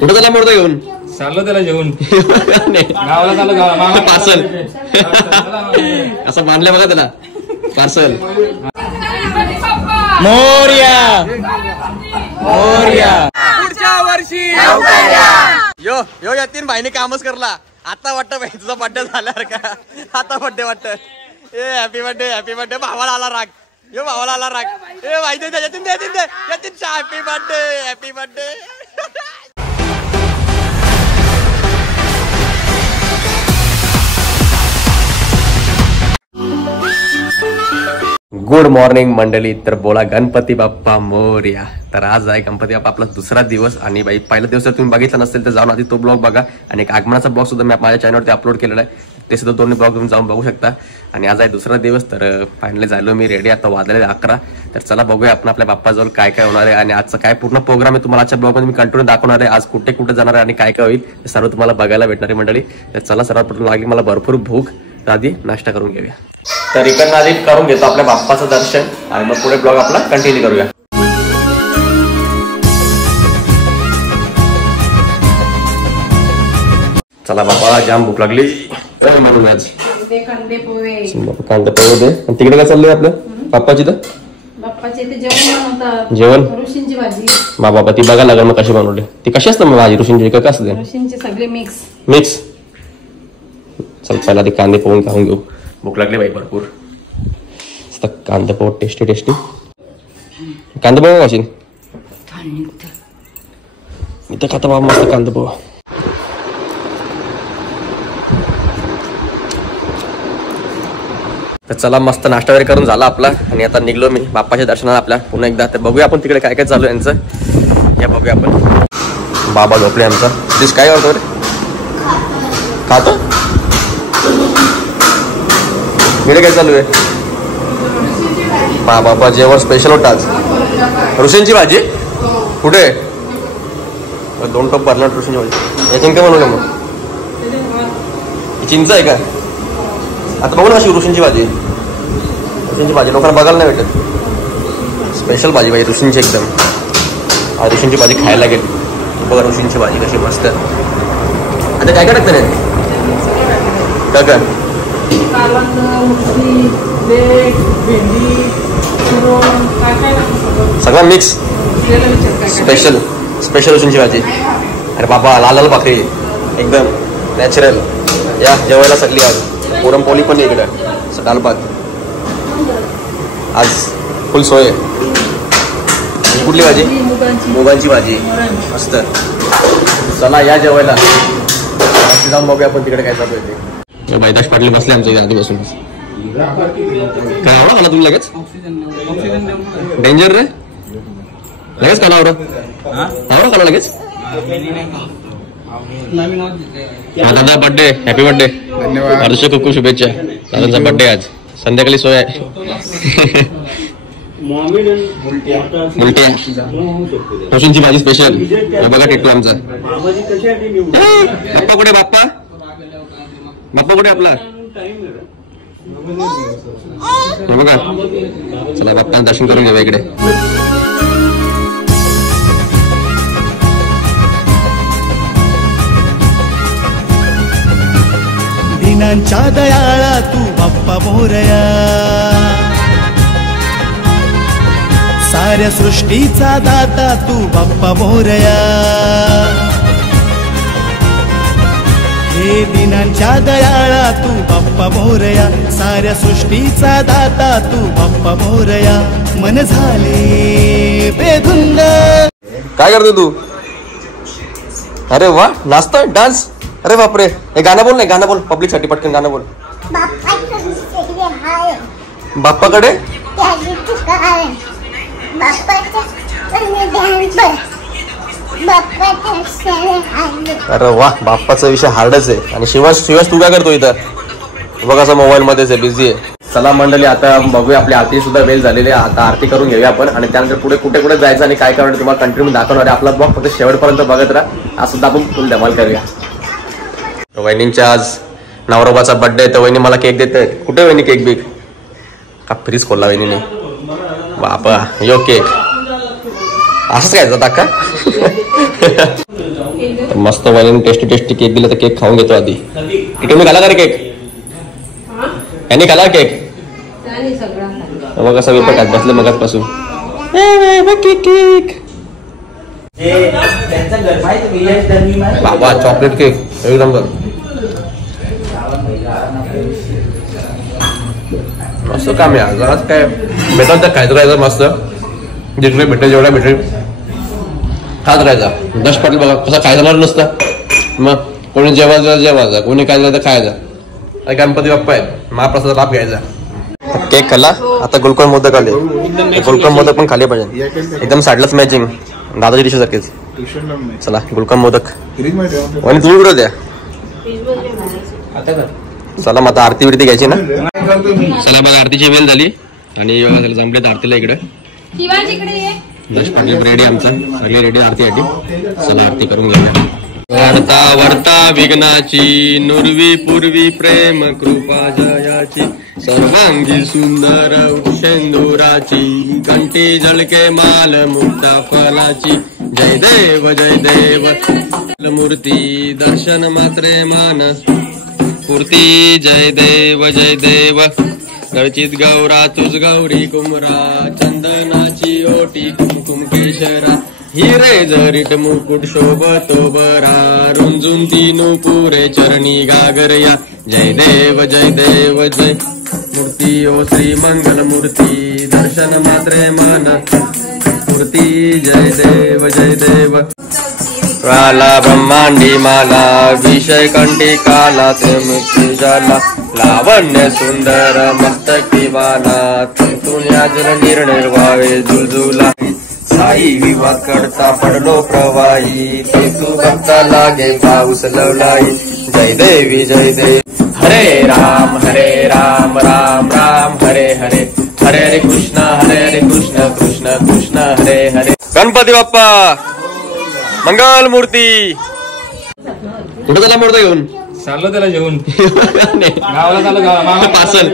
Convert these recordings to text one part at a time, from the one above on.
कुठं त्याला मोडतो घेऊन चाललो त्याला जेवून गावाला चाललो पार्सल असं बांधलं बघा त्याला पार्सल मोरया मोरया पुढच्या वर्षी यो यो या 3 भाईने कामच करला आता वाटतं भाई तुझा बर्थडे झाल्यावर का आता बर्थडे वाटतं ए हॅपी बर्थडे भावाला आला राग यो भावाला आला राग ए भाई दे यातीन हॅपी बर्थडे गुड मॉर्निंग मंडळी. तर बोला गणपती बाप्पा मोरया. तर आज आहे गणपती बाप्पा आपला दुसरा दिवस आणि बाई पहिला दिवस जर तुम्ही बघितला नसेल तर जाऊन आधी तो ब्लॉग बघा आणि एक आगमनाचा ब्लॉग सुद्धा मी माझ्या चॅनलवरती अपलोड केलेला आहे ते सुद्धा दोन्ही ब्लॉग तुम्ही जाऊन बघू शकता. आणि आज आहे दुसरा दिवस तर फायनली झालो मी रेडी. आता वाजले 11. तर चला बघूया आपण आपल्या बाप्पाजवळ काय काय होणार आहे आणि आजचा काय पूर्ण प्रोग्राम आहे तुम्हाला आजच्या ब्लॉगमध्ये मी कंटिन्यू दाखवणार आहे. आज कुठे कुठे जाणार आहे आणि काय काय होईल हे सर्व तुम्हाला बघायला भेटणार आहे मंडळी. तर चला सर्वात प्रथम लागली मला भरपूर भूक तर आधी नाश्ता करून घेऊया. तर इकडनं आधी करून घेतो आपल्या बाप्पाचं दर्शन आणि मग पुढे ब्लॉग आपला कंटिन्यू करूया. चला बाप्पा जाम भूक लागली कांदे पोहे दे. तिकडे काय चाललंय आपलं बाप्पाची तर जेवण ऋषींची भाजी बाबा ती बघा लागेल मग कशी बनवली ती कशी असतं मग भाजी ऋषींची का असते सगळे मिक्स. चल पहिला ती कांदे पोहून खाऊन घेऊ. भूक लागली बाई भरपूर. कांदा पोह टेस्टी कांदा पोह वाशिन इथं खाता बाबा मस्त कांदा पोह. तर चला मस्त नाश्ता वगैरे करून झाला आपला आणि आता निघलो मी बाप्पाच्या दर्शनाला आपल्या पुन्हा एकदा. तर बघूया आपण तिकडे काय काय चालू आहे यांचं या बघूया आपण. बाबा झोपले आमचा डिश काय आवडतो रे खातो इकडे काय चालू आहे बाबा जेवण स्पेशल होतं आज. ऋषींची भाजी कुठे 2 टोप भरणार ऋषींची भाजी याच्याने काय बनवलं मग चिंच आहे का आता बघू ना अशी ऋषींची भाजी लोकांना बघायला नाही भेटत. स्पेशल भाजी बाई ऋषींची एकदम. आज ऋषींची भाजी खायला गेली बघा ऋषींची भाजी कशी मस्त. आता काय काय टाकतं रे काय काय सगळं मिक्स स्पेशल ऋषींची भाजी. अरे बाबा लाल भाकरी एकदम नॅचरल. या जेवायला सगळी आज पुरणपोळी पण इकडं दाल भात आज फुल सोय. कुठली भाजी मुगांची भाजी मस्त. चला या जेवायला जाऊन बघूया आपण तिकडे काय चालू आहे ते. बैदाश पाटील बसले आमच्या इथे आधीपासून. काय आवडा मला तुला लगेच डेंजर रे लगेच काला आवडा काला लगेच. दादा बर्थडे हॅपी बर्थडे हर्ष खूप शुभेच्छा. दादांचा बर्थडे आज संध्याकाळी सोय आहे. ऋषींची भाजी स्पेशल बघा टेटू आमचा. बाप्पा कुठे बाप्पा कुठे आपला बघा. चला बाप्पा दर्शन करून घ्या इकडे. दिनांच्या दयाळा तू बाप्पा मोरया. साऱ्या सृष्टीचा दाता तू बाप्पा मोरया. हे दिनांच्या दयाळा तू बाप्पा मोरया. साऱ्या सृष्टीचा दाता तू बाप्पा मोरया. मन झाले बेधुंद. काय करतो तू. अरे वा नाचतोय डान्स. अरे बापरे हे गाणं बोल नाही गाणं बोल पब्लिक साठी पटकन गाणं बोल. बाप्पाकडे अरे वा बाप्पाचा विषय हार्डच आहे. आणि शिवाश तू काय करतो इथं बघ असं मोबाईल मध्येच आहे बिझी आहे. चला मंडळी आता बघूया आपली आरती सुद्धा वेळ झालेली आहे. आता आरती करून घेऊया आपण आणि त्यानंतर पुढे कुठे जायचं आणि काय करणार तुम्हाला कंटिन्यू दाखवणार आहे. आपला ब्लॉग फक्त शेवटपर्यंत बघत राहा. आज सुद्धा आपण फुल धमाल करूया. वहिनींच्या आज नवरोबाचा बर्थडे तर वहिनी मला केक देत आहेत. कुठे वहिनी केक बिक का फ्रीज खोलला वहिनीने बापा यो केक असंच काय जाता का मस्त वाईन टेस्टी केक दिला तर केक खाऊन घेतो आधी. तुम्ही खाला का रे केक? यांनी खाला केक? मग कसं विपटात बसले मगाचपासून. बाबा चॉकलेट केक एकदम मस्त काम आहे. जराच काय भेटत तर खायचं मस्त जिकडे भेटेल जेवढा भेटेल खात राहायचा. दश पाटील बघा कसं खायचं नसतं. मग कोणी जेवायचं कोणी खायचं तर खायचं. गणपती बाप्पा आहेत महाप्रसाद लाभ घ्यायचा. केक खाल्ला आता गुलकंद मोदक आले. गुलकंद मोदक पण खाल्ले पाहिजे एकदम साडलाच मॅचिंग दादाची डिश सारखीच. चला गुलकंद मोदक आणि तुम्ही कुठं द्या. चला मग आता आरती बिरती घ्यायची ना. चला मग आरतीची वेळ झाली आणि जमलेत आरतीला इकडे. दश पाटील रेडी आमचा सगळे रेडी आरतीसाठी. चला आरती करून घेऊया. वार्ता वार्ता विघ्नाची नुरवी पूर्वी प्रेम कृपा जयाची सर्वांगी सुंदर शेंदुराची घंटी झळके माल मुक्ता फलाची जय देव मूर्ती दर्शन मात्रे मानस पूर्ती जय देव गळचित गौरा तुझ गौरी कुमरा चंदनाची ओटी कुमकुम केशरा हिरे जरीट मुकुट शोभतो बरा रुंजून तीनू पुरे चरणी गागरया जय देव जय मूर्ती ओ श्री मंगल मूर्ती दर्शन मात्रे मान मूर्ती जय देव राला ब्रह्मांडी माला विषय कंठी काला त्रिमुक्ती जाला लावण्य सुंदर मस्तकी वाला तंतुन्या जल निर्णय झुलझुला साई विवाद करता पडलो प्रवाही तू बघता लागे पाऊस लवलाई जय देवी हरे राम राम राम हरे हरे हरे कृष्ण कृष्ण हरे हरे. गणपती बाप्पा मंगल मूर्ती. कुठं झाला मूर्ती घेऊन चाललो त्याला जेवून गावाला चाललो पार्सल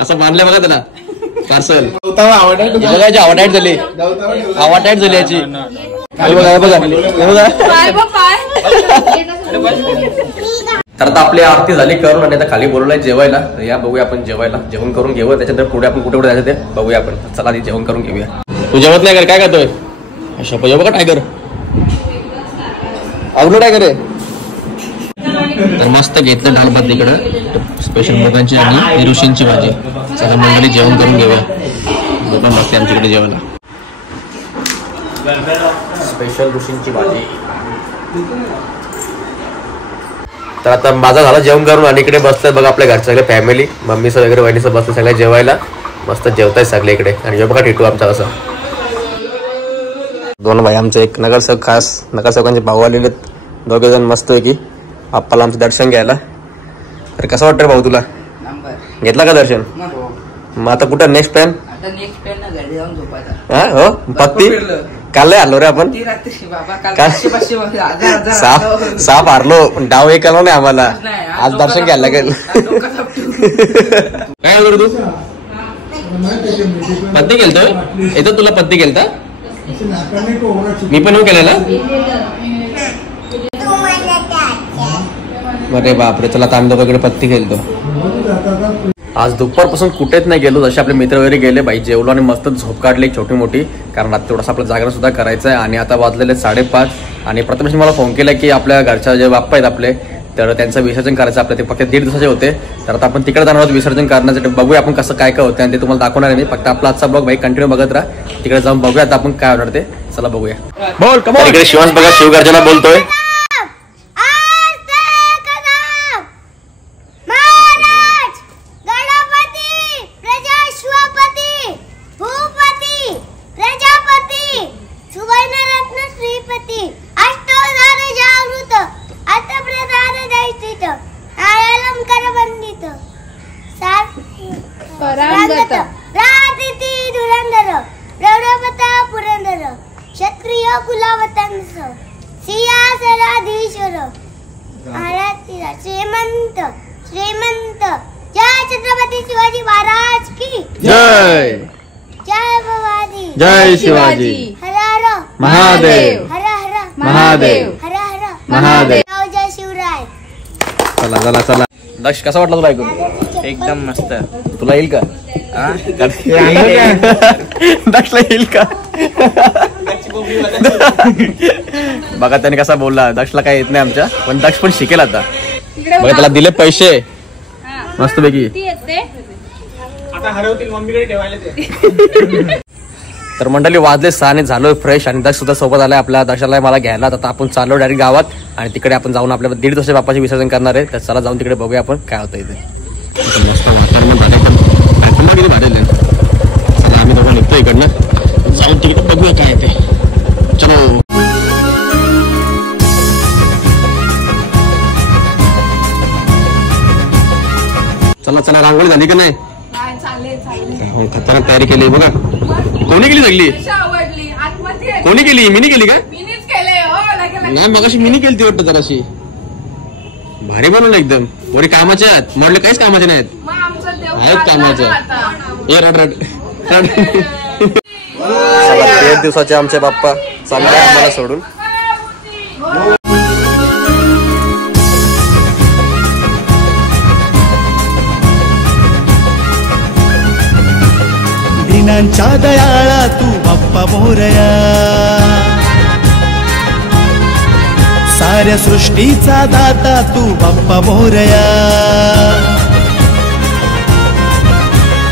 असं बांधलं बघा त्याला पार्सल. आवटाईट झाली याची. तर आता आपली आरती झाली करून आणि आता खाली बोलवलंय जेवायला. या बघूया आपण जेवायला जेवण करून घेऊ. त्याच्यानंतर पुढे आपण कुठे जायचं ते बघूया आपण. चला आधी जेवण करून घेऊया. तू जेवत नाही कर काय करतोय? शप जेव का टायगर आवलं टायगर आहे. तर मस्त घेतलं डाळ भात इकडं स्पेशल मुगांची आणि ऋषींची भाजी. चला मंडळी जेवण करून घेऊया. पण मस्त आमच्याकडे जेवायला स्पेशल ऋषींची भाजी. तर आता माझा झाला जेवण करून आणि इकडे बसतात बघा आपल्या घरचे सगळे फॅमिली मम्मीचं वगैरे वहिनीचं बसतं सगळ्या जेवायला. मस्त जेवताय सगळे इकडे. आणि जेव्हा बघा टिटू आमचा कसं दोन भाई आमचे एक नगरसेवक खास नगरसेवकांचे भाऊ आलेले दोघे जण मस्त आहे की बाप्पाला आमचं दर्शन घ्यायला. तर कसं वाटतं भाऊ तुला? घेतला का दर्शन? मग आता कुठं नेक्स्ट प्लॅन? हा हो पत्ती काल आलो रे आपण. साप हारलो डाव एक आलो नाही आम्हाला. आज दर्शन घ्यायला लागेल. काय करू तू? पत्ती केलतोय येतो तुला पत्ती केलता मी पण येऊ केलेला. अरे बापरे चला आता आम्ही दोघांकडे पत्ती खेळतो. आज दुपारपासून कुठेच नाही गेलो. जसे आपले मित्र वगैरे गेले बाई जेवलो आणि मस्त झोप काढली छोटी मोठी. कारण आता थोडासा आपलं जागरण सुद्धा करायचं आहे. आणि आता वाजलेले 5:30 आणि प्रथमेश मला फोन केला की आपल्या घरच्या जे बाप्पा आहेत आपले तर त्यांचं विसर्जन करायचं आपलं. ते फक्त 1.5 दिवसाचे होते. तर आता आपण तिकडे जाणार आहोत विसर्जन करण्यासाठी. बघूया आपण कसं काय होतं आणि ते तुम्हाला दाखवणार आहे. फक्त आपला आजचा ब्लॉग बाई कंटिन्यू बघत राहा. तिकडे जाऊन बघूया आता आपण काय होणार ते. चला बघूया. बोल कमॉन. इकडे शिवांश बघा शिवगर्जना बोलतोय. क्षत्रिय कुलावतंस सिंहासनाधीश्वर श्रीमंत जय छत्रपती शिवाजी महाराज की जय. जय भवानी जय शिवाजी. हर हर महादेव. हर हर महादेव हर हर महादेव. जय शिवराय. चला चला चला. दक्ष कसा वाटला तुला ऐकून? एकदम मस्त. तुला येईल का? दक्षला येईल का? बघा त्याने कसा बोलला. दक्षला काय येत नाही आमच्या, पण दक्ष पण शिकेल आता. बघा त्याला दिले पैसे मस्त पैकी. तर मंडळी वाजले 6 झालोय फ्रेश आणि दक्ष सुद्धा सोबत आलाय आपल्या. दक्षाला मला घ्यायला. आता आपण चाललो डायरेक्ट गावात आणि तिकडे आपण जाऊन आपल्या 1.5 वर्षाच्या बाप्पाचे विसर्जन करणार आहे. तर चला जाऊन तिकडे बघूया आपण काय होतं इथे. मस्त वातावरण चला आम्ही दोघं निघतो इकडनं. जाऊन तिकडे बघूया काय ते. चलो. चला चला. रांगोळी झाली का नाही? खतरनाक तयारी केली बघा. कोणी केली सगळी? कोणी केली? मिनी केली का? नाही मगाशी मिनी केली ती वाटतं जराशी. भारी बनवलं एकदम. वरी कामाच्या आहेत म्हटलं. काहीच कामाचे नाहीत. आहेत कामाच्या. हे रड रड 1.5 दिवसाचे आमचे बाप्पा चालले आम्हाला सोडून. दिनांच्या दयाळा तू बाप्पा मोरया, साऱ्या सृष्टीचा दाता तू बाप्पा मोरया.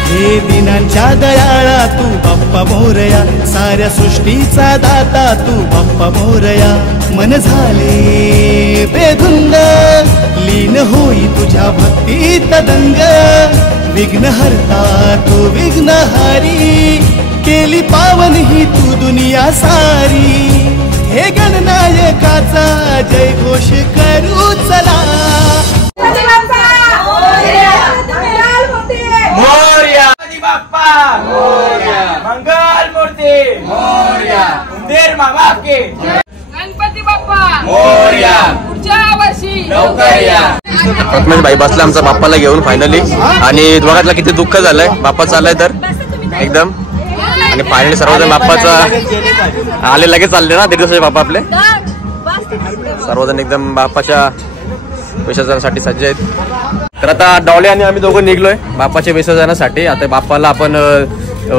हे दिनांच्या दयाळा तू बाप्पा मोरया, साऱ्या सृष्टीचा दाता तू बाप्पा मोरया. मन झाले बेधुंद लीन होई तुझ्या भक्तीत दंग, विघ्न हरता तू विघ्नहारी, केली पावन ही तू दुनिया सारी. हे गणनायकाचा जय घोष करू चला. मोरया बाप्पा मोरया, मंगल मूर्ती मोरया, उंदीर मामा के गणपती बाप्पा मोरया, पुढच्या वर्षी लवकर या. रत्मेश भाई बसला आमचा बाप्पाला घेऊन फायनली. आणि बघायला किती दुःख झालंय. बाप्पा चाललाय तर एकदम. आणि फायनली सर्वजण बाप्पाचा आले लगेच चालले ना 1.5 दिवसाचे बाप्पा आपले. सर्वजण एकदम बाप्पाच्या विसर्जनासाठी सज्ज आहेत. तर आता डॉले आणि आम्ही दोघं निघलोय बाप्पाच्या विसर्जनासाठी. आता बाप्पाला आपण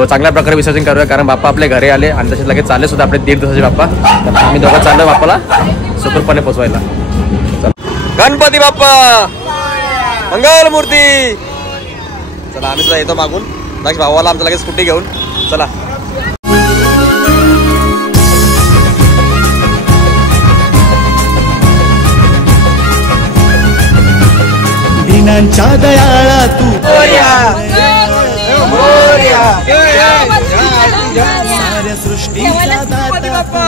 चांगल्या प्रकारे विसर्जन करूया, कारण बाप्पा आपल्या घरी आले आणि तसे लगेच चालले सुद्धा आपले 1.5 दिवसाचे बाप्पा. तर आम्ही दोघं चाललोय बाप्पाला सुखरूपणे पोचवायला. गणपती बाप्पा मंगल मूर्ती. चला आम्ही सुद्धा येतो मागून. लक्ष भावाला आमचा लगेच स्कूटी घेऊन. चला. दिनांच्या दयाळा तू साऱ्या सृष्टीचा दाता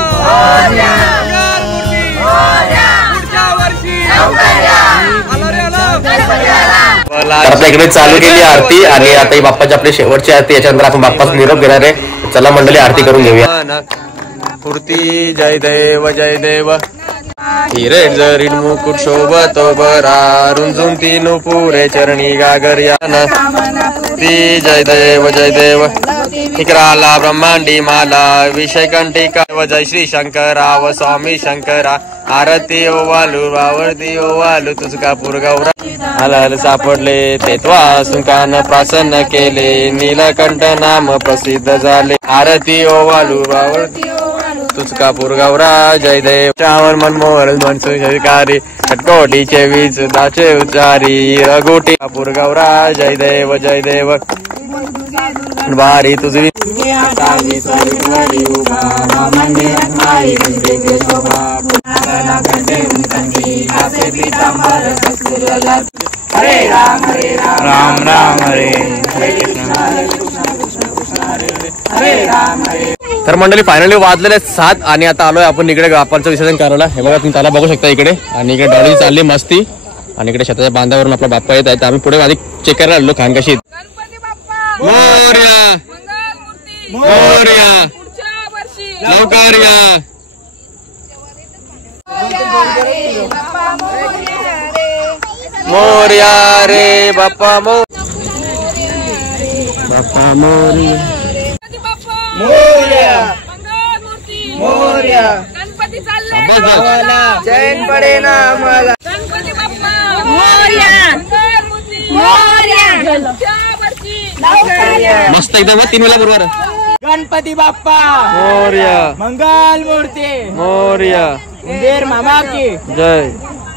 आता इकडे चालू केली आरती आणि आता ही बाप्पाची आपली शेवटची आरती. याच्यानंतर आपण बाप्पाचा निरोप घेणार आहे. चला मंडळी आरती करून घेऊया. मूर्ती जय देव जय देव. हिरे जरीन मुकुट शोभतो बरा, रुंजून तीन पुरे चरणी गागर्या. ती जय देव जय देव. इकराला ब्रह्मांडी माला, विषय कंटिका व जय श्री शंकरा व स्वामी शंकरा. आरती ओवालू वावरती ओवालू तुझका पुरगौरा. हलहल सापडले तेत्वा सुकान प्रसन्न केले, नीलकंठ नाम प्रसिद्ध झाले. आरती ओवालू वावरती तुझका पुरगौरा. जय देव. श्रावण मनमोहर मनसुकारी, खटकोटीचे वीज दाचे उच्चारी. रघुटी पुरगौरा. जय देव जय देव. वारी तुझी राम राम हरे. तर मंडळी फायनली वाजलेले 7 आणि आता आलोय आपण इकडे बाप्पाचं विसर्जन करायला. हे बघा तुम्ही त्याला बघू शकता इकडे. आणि इकडे डॉली चालली मस्ती आणि इकडे शेताच्या बांधावरून आपला बाप्पा येत आहे. आम्ही पुढे आधी चेक करायला आलो खान कशी. मोरया मोरया लवकर या. मोरया रे बाप्पा बाप्पा मोरया मोरया मोरया गणपती चालले गावाला. चैन पडे ना आम्हाला. गणपती बाप्पा मोरया. मस्त एकदम 3 वेळा बरोबर. गणपती बाप्पा मोरया. मंगल मूर्ती मोरया. उंदीर मामा की जय.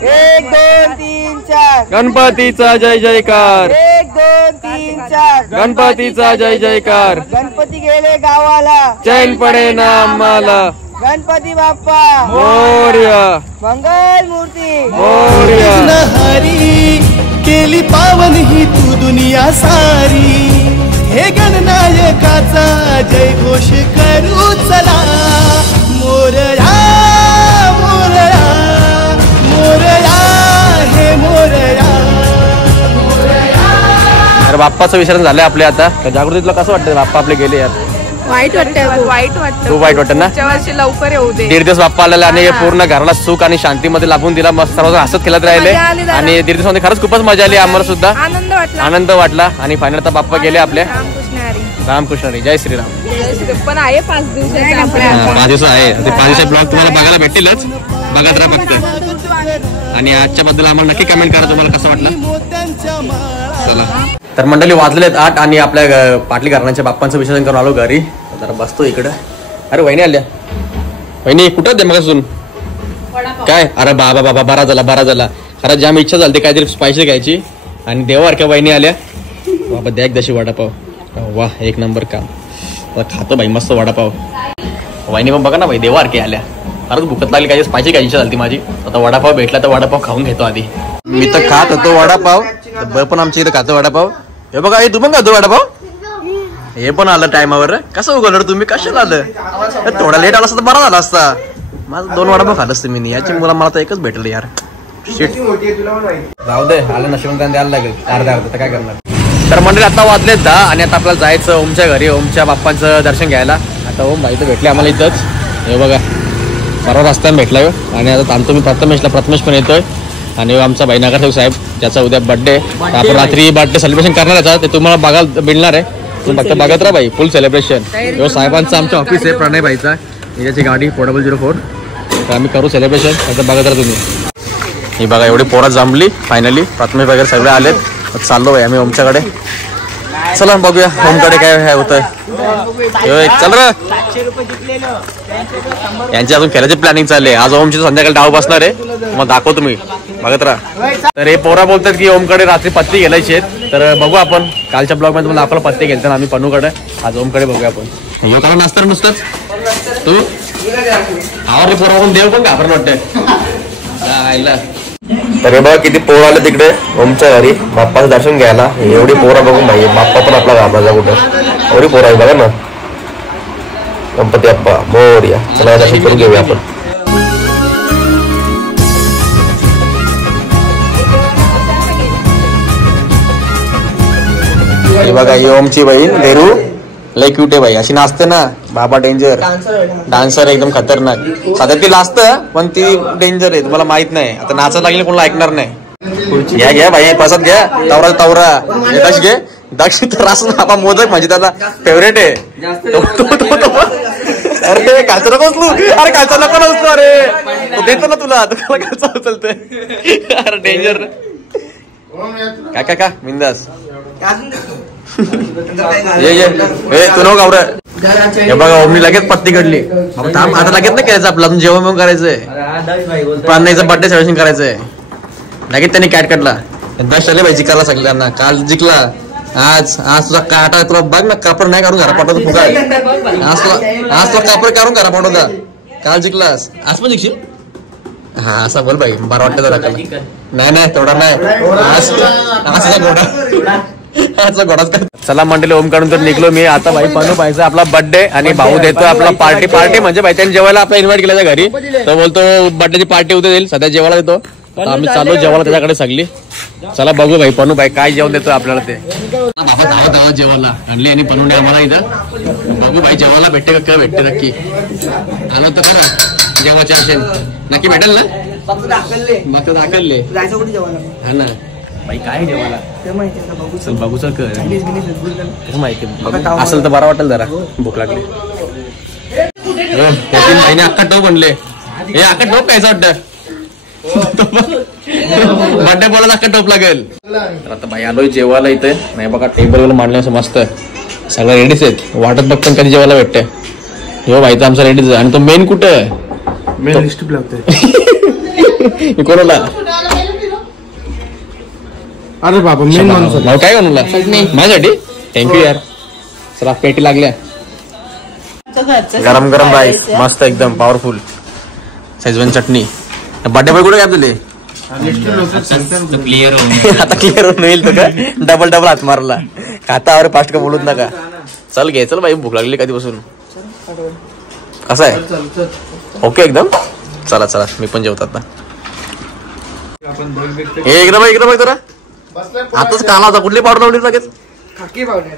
1 2 3 4. गणपतीचा जय जयकार. 1 2 3 4. गणपतीचा जय जयकार. गणपती गेले गावाला. चैन पडे ना आम्हाला. गणपती बाप्पा मोरया. मंगल मूर्ती मोरया. हरी केली पावन ही तू दुनिया सारी. हे गणनायकाचा जय घोष करू चला. मोरया मोरया मोरया हे मोरया. अरे बाप्पाचं विसर्जन झालंय आपले आता. जागृती तुला कसं वाटतं बाप्पा आपले गेले यार? वाईट वाटतं. वाईट वाटतं. खूप वाईट वाटतं ना. पुढच्या वर्षी लवकर येऊ दे. 1.5 दिवस बाप्पा आलेला आणि पूर्ण घराला सुख आणि शांतीमध्ये लाभून दिला. मस्त सर्व हसत खेळत राहिले मजा आली जरा. आणि 1.5 दिवसामध्ये खरंच खूपच मजा आली आम्हाला सुद्धा. आनंद वाटला. आनंद वाटला आणि फायनल आता बाप्पा गेले आपल्या. रामकृष्ण हरी. रामकृष्ण हरी. जय श्रीराम. पण आहे 5 दिवसाचे आपल्या. 5 दिवस आहे. ते 5 दिवसाचे ब्लॉग तुम्हाला बघायला भेटतीलच. बघत राहा फक्त. आणि आजच्या बद्दल आम्हाला नक्की कमेंट करा तुम्हाला कसं वाटलं. चला तर मंडळी वाजलेले आहेत 8 आणि आपल्या पाटली घराण्याच्या बाप्पांचं विसर्जन करून आलो घरी. जरा बसतो इकडं. अरे वहिनी आल्या. वहिनी कुठं दे मग सुन काय? अरे बाबा बाबा बरा झाला. खरं जाम इच्छा झाली काहीतरी स्पायसी घ्यायची आणि देवासारख्या वहिनी आल्या. बाबा द्या एकदाशी वडापाव. वाह एक नंबर काम. खातो बाई मस्त वडापाव. वहिनी पण बघा ना बाई देवासारखे आल्या. खरंच भुकत लागली काही स्पायसी घ्यायची झाली माझी. आता वडापाव भेटला तर वडापाव खाऊन घेतो आधी. मी तर खात होतो वडापाव. पण आमच्या इथं खातो वडापाव. हे बघा तू पण खातो वडापाव. हे पण आलं टायमावर. कसं उघडलं तुम्ही? कशाला आलं? थोडा लेट आला असता तर बरा झाला असता. माझं 2 वडापाव खाल्लं असतं मी. याची मला तर एकच भेटलं यार. शिट जाऊ दे. आलं नशिबाने त्यांना द्यायला लागेल अर्धा तर काय करणार. तर मंडळी आता वाजले 10 आणि आता आपल्याला जायचं ओमच्या घरी. ओमच्या बाप्पांचं दर्शन घ्यायला. आता ओम भाई तर भेटले आम्हाला इथंच. हे बघा बरोबर रस्त्याने भेटला आणि आता थांबतो मी प्रथमेश पण येतोय. आणि आमचा भाई नगरसेवक साहेब ज्याचा उद्या बर्थडे. आपण रात्री बर्थडे सेलिब्रेशन करणार आहे. ते तुम्हाला बघायला मिळणार आहे. तुम्ही फक्त बघत राहा भाई. फुल सेलिब्रेशन. साहेबांचं आमचं ऑफिस आहे प्रणय भाईचा. याची गाडी 4004. तर आम्ही करू सेलिब्रेशन. आता बघत राहा तुम्ही. ही बघा एवढी पोरं जमली फायनली. प्रथमेश वगैरे सगळे आलेत. चाललो भाई आम्ही ओमच्याकडे. चला बघूया ओमकडे काय होतंय. चल रे. यांची अजून खेळायची प्लॅनिंग चालली आहे. आज ओमची संध्याकाळी डाव बसणार आहे. मग दाखव तुम्ही बघत राहा. तर हे पोरा बोलतात की ओमकडे रात्री पत्ती गेलायची आहेत. तर बघू आपण कालच्या ब्लॉग मध्ये तुम्हाला आपण पत्ते गेलतो आम्ही पन्नूकडे. आज ओमकडे बघूया आपण. यो कारण असतं नुसतंच तू आवडले पोरा देव पण घाबरलं वाटतंय. तर हे बघा किती पोरं आले तिकडे ओमच्या घरी बाप्पाचं दर्शन घ्यायला. एवढी पोरं बघून भाई बाप्पा पण आपला घाबरायचा कुठं. एवढी पोरं आहे बघा ना. गणपती बाप्पा मोरया. चला दर्शन करून घेऊया आपण. हे बघा ही ओमची बहीण देरू. लय क्यूट आहे बाई. अशी नाचते ना बाबा डेंजर. डान्सर एकदम खतरनाक. सध्या ती नाचतं पण ती डेंजर आहे. तुम्हाला माहित नाही. आता नाचायला लागली कोणाला ऐकणार नाही. घ्या भाई प्रसाद घ्या. तवरा दक्ष घे. दक्ष तर रास मोदक म्हणजे त्याचा फेवरेट आहे. अरे कालचा नको उचलू. अरे कालचा नको ना उचलू. अरे देतो ना तुला. तुला कालचा उचलतोय. अरे डेंजर. काय का बिंदास. ये तू नको घाबरा. हे बघा ओमनी लगेच पत्ती घडली. आता लगेच नाही करायचं आपलं. अजून जेवण करायचंय. प्राण्याचा बर्थडे सेलिब्रेशन करायचंय. लगेच त्यांनी कॅट काढला. दश आले भाई जिंकायला सगळ्यांना. काल जिंकला. आज तुझा काटा तुला बघ ना. कापड नाही काढून घरा पाठवतो फुगा. आज तुला कापड काढून घरा पाठवता. काल जिंकलास आज पण जिंकशील. हा असं बोल भाई. बरं वाटतं जरा. नाही तेवढा नाही. आज घोडाच. चला मंडळी ओम काढून तर निघलो मी. आता भाई पनू पाहायचा आपला बर्थडे आणि भाऊ देतोय आपला पार्टी म्हणजे भाई त्यांनी जेवायला आपला इन्व्हाइट केला घरी. तर बोलतो बर्थडेची पार्टी उद्या देईल. सध्या जेवायला देतो. आम्ही चाललो जेवायला त्याच्याकडे सगळी. चला बघू भाई पनू भाई काय जेवण देतो आपल्याला ते. बाबा धावा जेवायला आणली आणि पनूने आम्हाला इथं. बघू भाई जेवायला भेटते का काय भेटते नक्की. आलं तर बघा जेवायचे असेल नक्की भेटेल ना. मग दाखलले हा ना भाई काय जेवायला. चल बघू चल माहिती असेल तर बरं वाटेल जरा. भूक लागली. 3 महिने अख्खा टव बनले. हे अख्खा टोप कायचं वाटतं बड्डे बोलायला अख्खा टोप लागेल. तर आता बाई आलोय जेवायला इथे. नाही बघा टेबल वर मांडलं असं मस्त सगळं रेडीच आहेत. वाटत बघतो कधी जेवायला भेटते. हो भाई तर आमचा रेडीच आहे. आणि तो मेन कुठं मेन लिस्ट कोणाला अरे बाबा मेन माणूस काय बनवला माझ्यासाठी. थँक्यू यार. चला पेटी लागल्या. गरम गरम राईस मस्त एकदम पॉवरफुल. शेजवान चटणी. बड्डे बॉय कुठे काय तुले क्लिअर आता क्लिअर होऊन येईल तो का डबल डबल हात मारला. खातावर फास्ट का बोलूच नका. चल घे चल बाई भूक लागली कधीपासून. कसं आहे ओके एकदम. चला चला मी पण जेवतो आता. एकदम एकदम जरा आताच काला होता. कुठली पावडर लावली लगेच.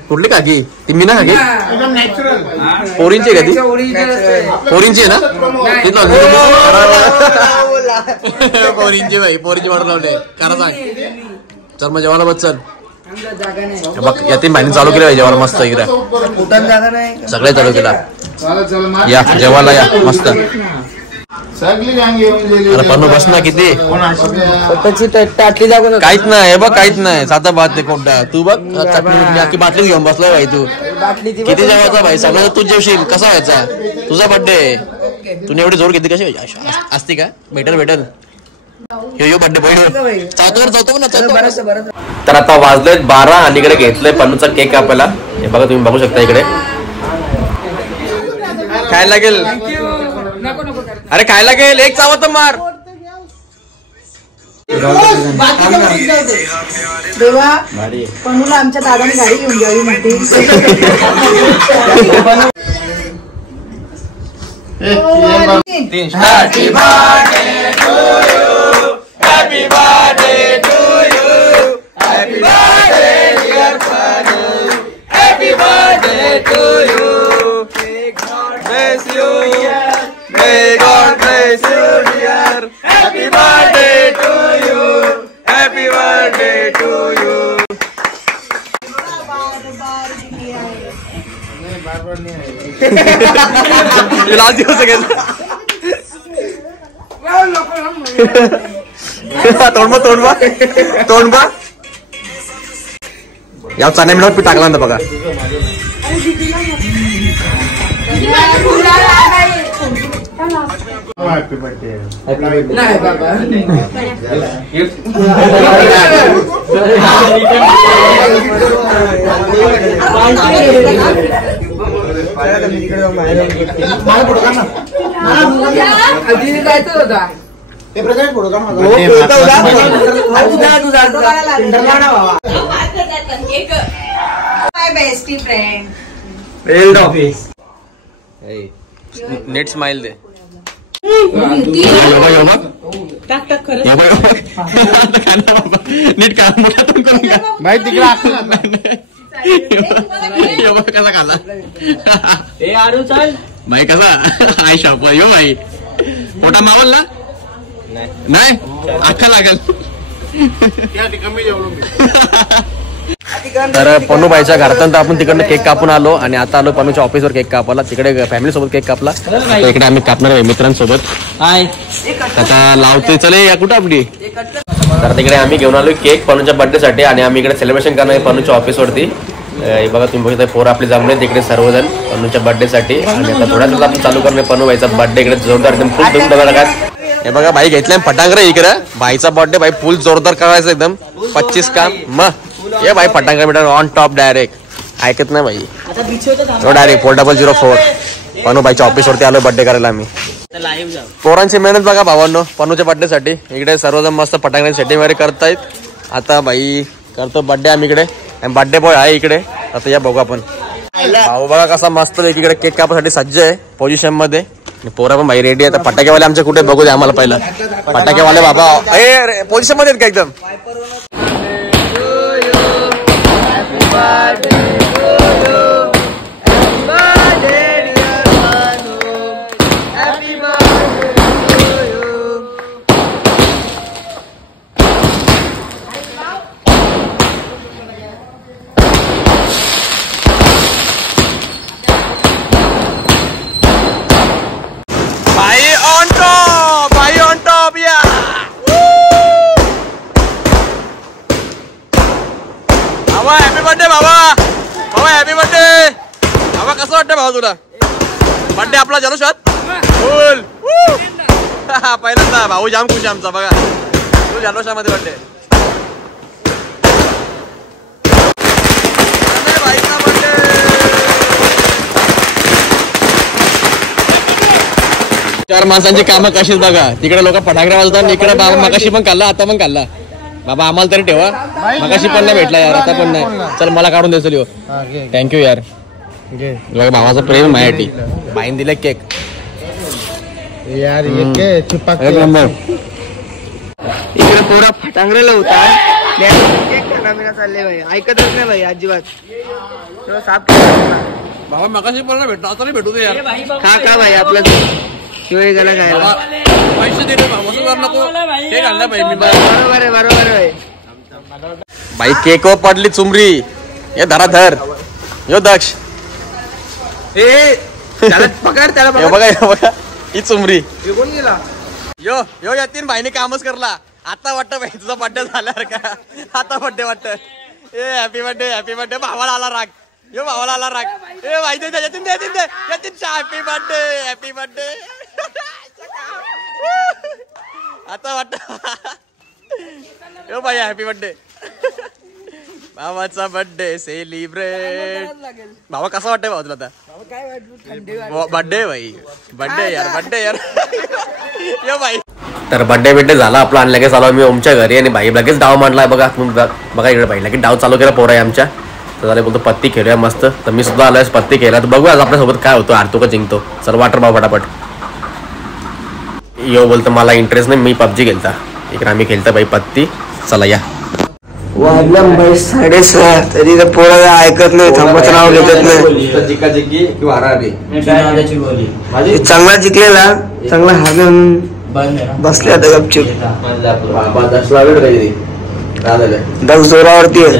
कुठली काकी ती मी ना काकी पोरींची का ती पोरींची आहे ना पोरींची बाई पोरींची पावडर लावली करा सांग. चल मग जेवायला बस चल. बघ या तीन महिने चालू केलं जेवायला मस्त इकडे सगळे चालू केला. या जेवायला या मस्त. अरे पण बस ना किती काहीच नाही बघ काहीच नाही. साधा भात आहे कोणता. तू बघ चटणी बाटलीच घेऊन बसलाय भाई. तू किती जेवायचा भाई सगळं तू जेवशील. कसा व्हायचा तुझा बर्थडे. तुने एवढी जोर घेतली कशी असती का. भेटल भेटल यो बर्थडे तर आता वाजलेत 12 आणि इकडे घेतलंय पन्नूचा केक कापायला. हे बघा तुम्ही बघू शकता इकडे काय लागेल. अरे काय लागेल एक चावत मार. पन्नूला आमच्या दादाने गाडी घेऊन द्यावी म्हणते. May God bless you, dear. Happy birthday to you. Happy birthday to you. Last दिवस सगळं तोंड बा या चाण्या मिळवत पी टाकला बघा. Happy birthday. नाही बाबा जायचं होता. बेस्टी फ्रेंड नेट स्माइल दे. नीट का मोठा भाई तिकडे कसा खाला भाई कसा आय शाप यो भाई मोठा मावल ना नाही अख्खा लागल. तर पन्नू बाईच्या घरातून आपण तिकडनं केक कापून आलो आणि आता आलो पन्नूच्या ऑफिसवर केक कापायला. तिकडे फॅमिली सोबत केक कापला. इकडे आम्ही कापणार आहे मित्रांसोबत. आता लावतोय चले या कुठं आपली. तर तिकडे आम्ही घेऊन आलो केक पन्नूच्या बर्थडे साठी आणि आम्ही इकडे सेलिब्रेशन करणार आहे पन्नूच्या ऑफिसवरती. बघा तुम्ही बघितलं पोरं आपली जमले तिकडे सर्वजण पन्नूच्या बर्थडे साठी. आणि आता थोड्या दिवसात आपण चालू करणार पन्नू बाईचा बर्थडे इकडे जोरदार एकदम फुल धूम धमाका. हे बघा भाई घेतलाय फटांगरे इकडे. भाईचा बर्थडे भाई फुल जोरदार करायचा एकदम 25 काम मग ये भाई Phatangare meter on top direct. ऐकत नाही भाई डायरेक्ट 4004 पन्नू बाईच्या ऑफिसवरती आलो बर्थडे करायला आम्ही. पोरांची मेहनत बघा भावांनो पन्नूच्या बर्थडे साठी. इकडे सर्वजण मस्त फटांगरे सेटिंग वगैरे करतायत. आता भाई करतो बर्थडे आम्ही इकडे. बर्थडे बॉय आहे इकडे. आता या बघू आपण. भाऊ बघा कसा मस्त इकडे केक कापासाठी सज्ज आहे पोझिशन मध्ये. पोरा पण भाई रेडी आहे. फटाकेवाले आमचे कुठे बघू दे आम्हाला पहिला. फटाकेवाले बाबा पोझिशन मध्ये आहेत का एकदम. भाई ऑन टॉप बाबा हॅपी बर्थडे बाबा. बाबा हॅपी बर्थडे. बाबा कसं वाटतं भाऊ तुला बर्थडे आपला जल्लोषात फुल. पहिल्यांदा भाऊ जाम खुश आमचा बघा तू जल्लोषामध्ये बर्थडे. चार माणसांची कामं कशीच बघा. तिकडे लोक फटाकडे वाजतात, इकडे बाबा मगाशी पण खाल्ला आता पण खाल्ला. बाबा आम्हाला तरी ठेवा. मगाशी पण नाही भेटला यार, आता पण नाही. चल मला काढून द्यायचं लिओ. थँक्यू यार. बघा भावाचं प्रेम माझ्यासाठी. बाईन दिलं केक यार इकडे पोरा फटांगरेला होता चालले भाई, ऐकतच नाही भाई अजिबात. साफ बाबा मगाशी पण नाही भेटला, आता नाही भेटू दे यार. खा भाई आपलं शिवाय गेला खायला. पैसे दे नको केक आणला भाई मी. बरोबर आहे. बाई केक वर पडली चुमरी. हे धरा धर. यो दक्ष पकड त्याला हे बघा हे बघा ही चुमरी. कोण गेला यो यो या तीन भाईने कामच करला. आता वाटतं भाई तुझा बर्थडे झाल्यावर का आता बर्थडे वाटतं. ए हॅपी बर्थडे भावाला आला राग. यो भावाला आला राग. ए भाई दे हॅपी बर्थडे आता वाटत. यो भाई हॅपी बर्थडे. भावाचा बर्थडे सेलिब्रेट. भावा कसा वाटतंय भाऊ तुला आता बर्थडे भाई. बर्थडे यार यो भाई. तर बर्थडे झाला आपला आणि लगेच आलो मी ओमच्या घरी आणि भाई लगेच डाव मांडलाय बघा. बघा इकडे भाई लगेच डाव चालू केला पोरा आमच्या. तर झाले बोलतो पत्ती खेळूया मस्त. तर मी सुद्धा आलोय पत्ती खेळला. तर बघूया आज आपल्यासोबत काय होतो. आरतो का जिंकतो. चल वाटर भाऊ फटाफट. यो बोलतो मला इंटरेस्ट नाही मी पबजी खेळता. इकडे आम्ही खेळता भाई पत्ती. चला या. वाजला भाई 6:30 तरी तर पोरा ऐकत नाही, थांबाचं नाव घेतत नाही. जिका जिंकी किंवा हरारी चांगला जिंकलेला चांगला हारले म्हणून बसले आता गपचूप. 10 जोरावरती आहे.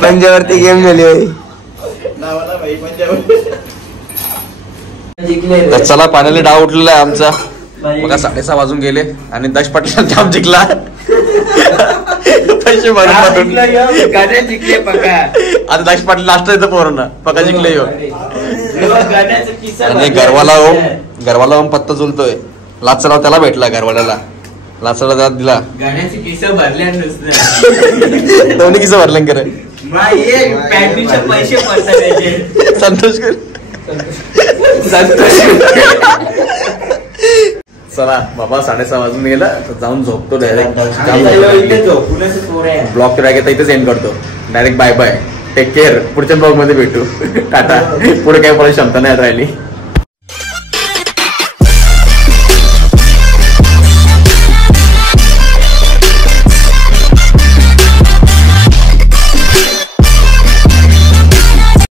पंजावरती गेम झाली तर चला फायनली डाव उठलेला आहे आमचा. बघा 6:30 वाजून गेले आणि दक्ष पाटील जाम जिंकला. पैसे भरून जिंकले पका. आता दक्ष पाटील लास्ट येतो पोरांना पका जिंकले. आणि गरवाला ओम पत्ता चुलतोय. लाचराव त्याला भेटला गरवाल्याला. लाचराव त्याला दिला. गाण्याचे किस्से भरले दोन्ही किस्से भरले करे. पैसे पडतात संतोष कर. चला बाबा 6:30 वाजून गेला. जाऊन झोपतो डायरेक्ट. ब्लॉग फिरायला घेता इथेच एंड करतो. Direct bye bye take care. पुढच्या ब्लॉग मध्ये भेटू. टाटा. पुढे काय बोलायची क्षमता नाही राहिली.